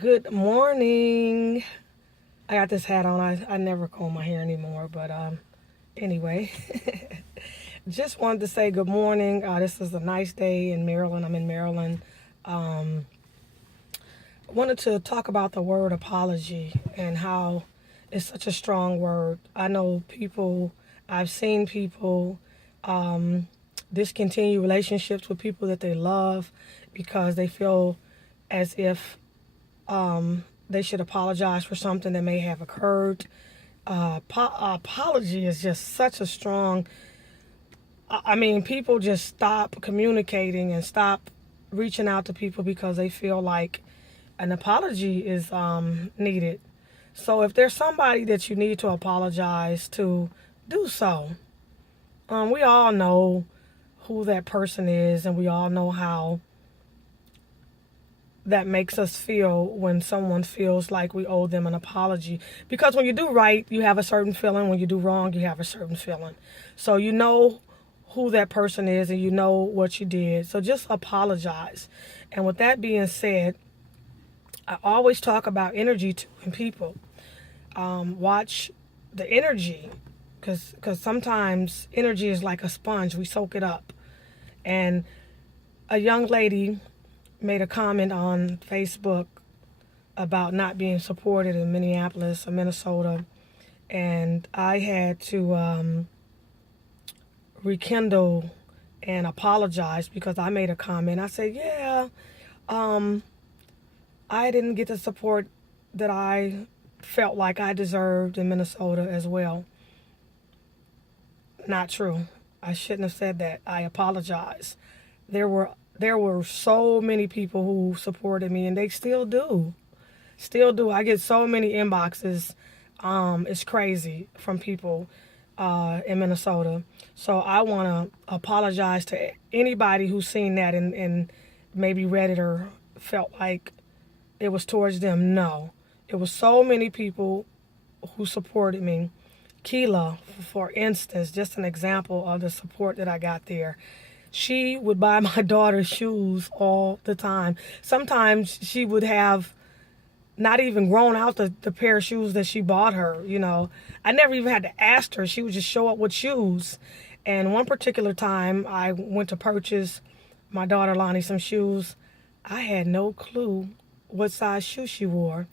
Good morning. I got this hat on. I never comb my hair anymore, but anyway, just wanted to say good morning. This is a nice day in Maryland. I'm in Maryland. Um, Wanted to talk about the word apology and how it's such a strong word. I know people, I've seen people um, discontinue relationships with people that they love because they feel as if they should apologize for something that may have occurred. Apology is just such a strong. I mean, people just stop communicating and stop reaching out to people because they feel like an apology is needed. So if there's somebody that you need to apologize to, do so. We all know who that person is, and we all know how that makes us feel when someone feels like we owe them an apology. Because when you do right, you have a certain feeling. When you do wrong, you have a certain feeling. So you know who that person is and you know what you did. So just apologize. And with that being said, I always talk about energy too in people. Watch the energy because sometimes energy is like a sponge. We soak it up. And a young lady made a comment on Facebook about not being supported in Minneapolis or Minnesota, and I had to rekindle and apologize because I made a comment. I said, "Yeah, um, I didn't get the support that I felt like I deserved in Minnesota as well." Not true. I shouldn't have said that. I apologize. There were there were so many people who supported me, and they still do. Still do. I get so many inboxes. It's crazy from people in Minnesota. So I want to apologize to anybody who's seen that and maybe read it or felt like it was towards them. No, it was so many people who supported me. Keela, for instance, just an example of the support that I got there. She would buy my daughter shoes all the time. Sometimes she would have not even grown out the pair of shoes that she bought her, you know. I never even had to ask her. She would just show up with shoes. And one particular time I went to purchase my daughter Lonnie some shoes. I had no clue what size shoe she wore.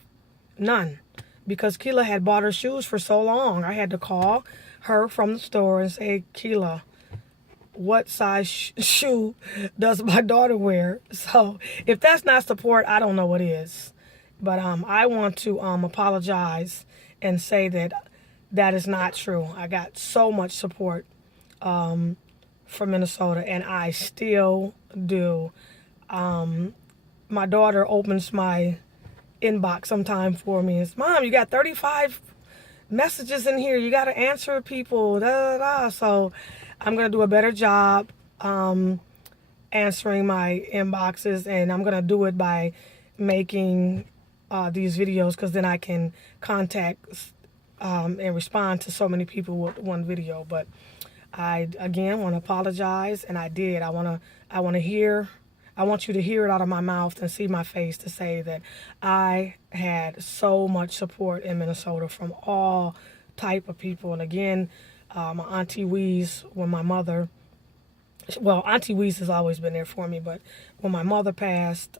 None. Because Keela had bought her shoes for so long. I had to call her from the store and say, Keela, what size shoe does my daughter wear? So if that's not support, I don't know what is. But I want to apologize and say that that is not true. I got so much support from Minnesota, and I still do. My daughter opens my inbox sometime for me. It's, Mom, you got 35 messages in here. You got to answer people. Da, da, da. So I'm going to do a better job answering my inboxes, and I'm going to do it by making these videos because then I can contact and respond to so many people with one video. But I again want to apologize, and I did. I want you to hear it out of my mouth and see my face to say that I had so much support in Minnesota from all type of people. And again, my Auntie Weeze, when my mother, well, Auntie Weeze has always been there for me, but when my mother passed,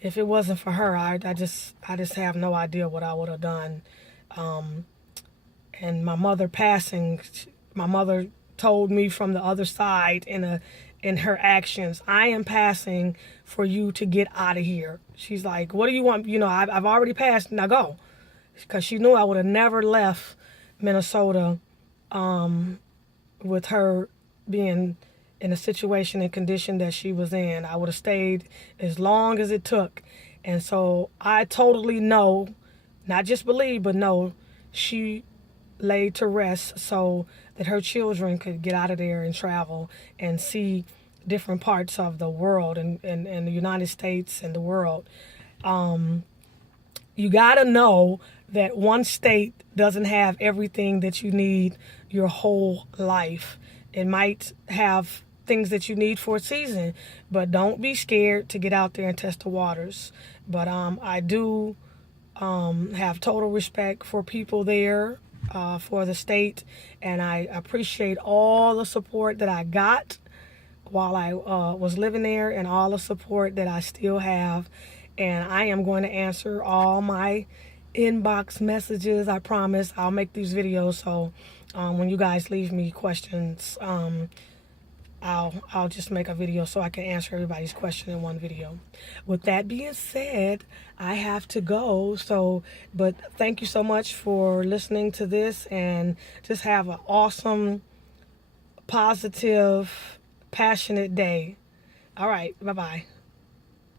if it wasn't for her, I just have no idea what I would have done. And my mother passing, my mother told me from the other side in her actions, I am passing for you to get out of here. She's like, what do you want? You know, I've already passed, now go. Because she knew I would have never left Minnesota with her being in a situation and condition that she was in. I would have stayed as long as it took. And so I totally know, not just believe, but know she laid to rest so that her children could get out of there and travel and see different parts of the world and the United States and the world. You got to know that one state doesn't have everything that you need your whole life. It might have things that you need for a season. But don't be scared to get out there and test the waters. But I do have total respect for people there, for the state, and I appreciate all the support that I got while I was living there, and all the support that I still have. And I am going to answer all my inbox messages. I promise. I'll make these videos, so when you guys leave me questions, I'll just make a video so I can answer everybody's question in one video. With that being said, I have to go. But thank you so much for listening to this, and just have an awesome, positive, passionate day. All right, bye-bye.